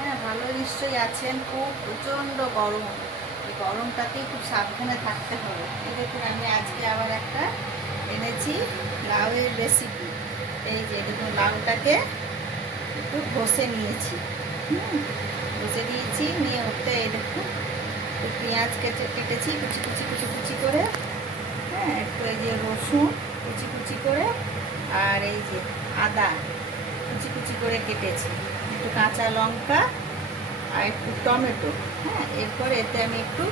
হ্যাঁ, ভালো নিশ্চয়ই আছেন। খুব প্রচণ্ড গরম। এই গরমটাতেই খুব সাবধানে থাকতে হবে। এই দেখুন, আমি আজকে আবার একটা এনেছি লাউয়ের রেসিপি। এই যে দেখুন, লাউটাকে একটু ঘষে নিয়েছি। ঘষে নিয়েছি, নিয়ে ওতে এই দেখুন একটু পেঁয়াজ কেটেছি কুচি কুচি কুচি কুচি করে। হ্যাঁ, একটু এই যে রসুন কুচি কুচি করে, আর এই যে আদা কুচি কুচি করে কেটেছি, একটু কাঁচা লঙ্কা আর একটু টমেটো। হ্যাঁ, এরপরে এতে আমি একটু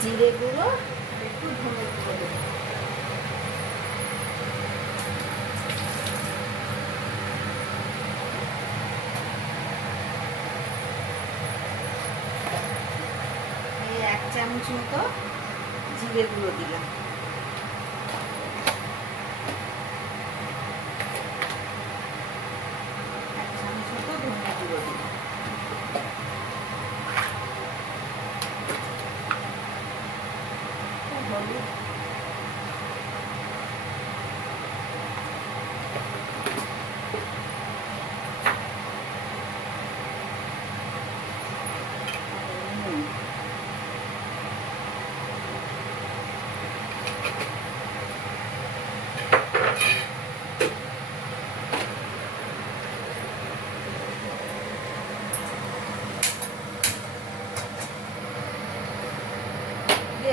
জিরে গুঁড়ো আর একটু ধনে গুঁড়ো দেবো। এই 1 চামচ মতো জিরে গুঁড়ো দিলাম।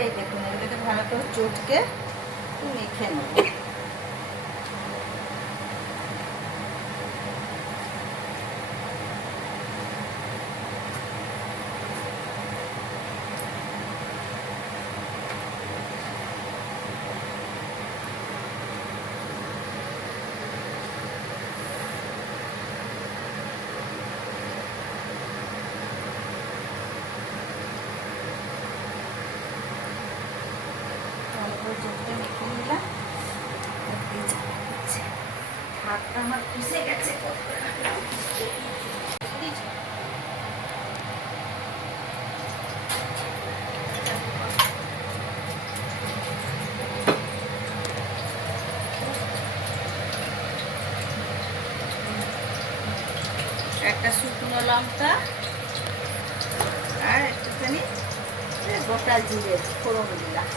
এই দেখুন, এগুলোকে ভালো করে চটকে মেখে নেব। চটকে মেখে নিলাম। হাতটা আমার পুষে গেছে। একটা শুকনো লঙ্কা আর একটুখানি গোটা জিরে ফোড়ন দিলাম।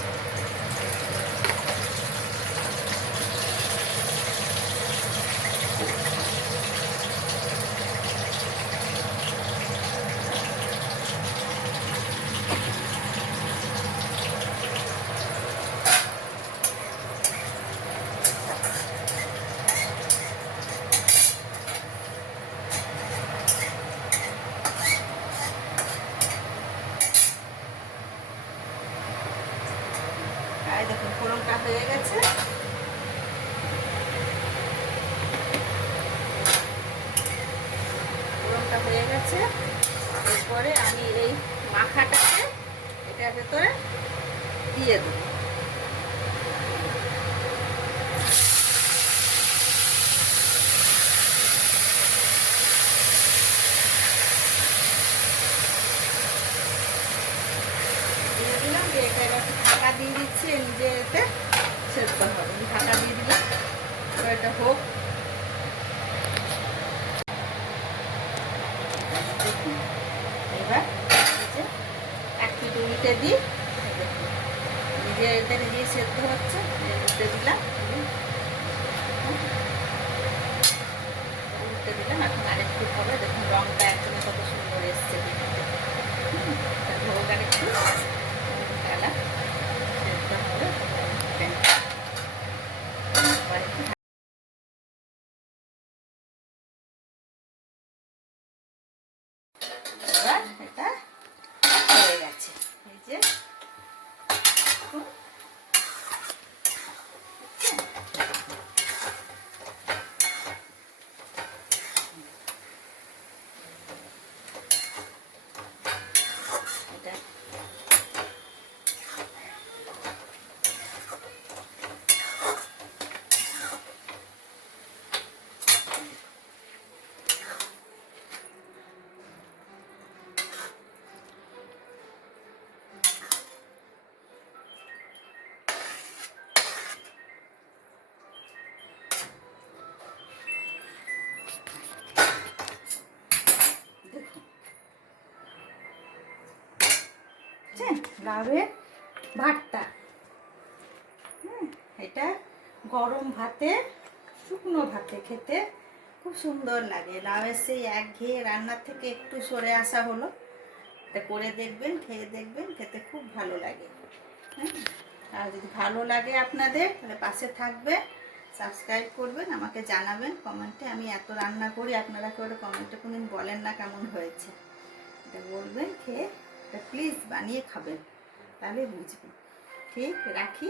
আর দেখুন, ফোড়নটা হয়ে গেছে। ফোড়নটা হয়ে গেছে। এরপরে আমি এই মাখাটাকে এটার ভেতরে দিয়ে দেবো। দিয়ে দিলাম, যে এটা এবার ঢাকা দিয়ে দিচ্ছি, নিজে এতে সেদ্ধ হবে। ঢাকা দিয়ে দিলাম, এবার এটা হোক। দেখুন, এবার যে 1-2 মিনিটে দিই, নিজে এটা নিজেই সেদ্ধ হচ্ছে। উল্টে দিলাম, উল্টে দিলাম। এখন আরেকটু হবে। দেখুন, রংটা একদমই কত সুন্দর এসছে। ভোগ আরেকটু গেলাম, সেদ্ধ হবে। এবার এটা হয়ে গেছে। এই যে এটা লাউয়ের ভর্তা। এটা গরম ভাতে, শুকনো ভাতে খেতে খুব সুন্দর লাগে। লাউয়ের সেই একঘেয়ে রান্নার থেকে একটু সরে আসা হলো। এটা করে দেখবেন, খেয়ে দেখবেন, খেতে খুব ভালো লাগে। হ্যাঁ, আর যদি ভালো লাগে আপনাদের তাহলে পাশে থাকবে, সাবস্ক্রাইব করবেন, আমাকে জানাবেন কমেন্টে। আমি এত রান্না করি, আপনারা করে কমেন্টে কোনদিন বলেন না কেমন হয়েছে। এটা বলবেন, খেয়ে এটা প্লিজ বানিয়ে খাবেন, তাহলে বুঝবেন। ঠিক রাখি।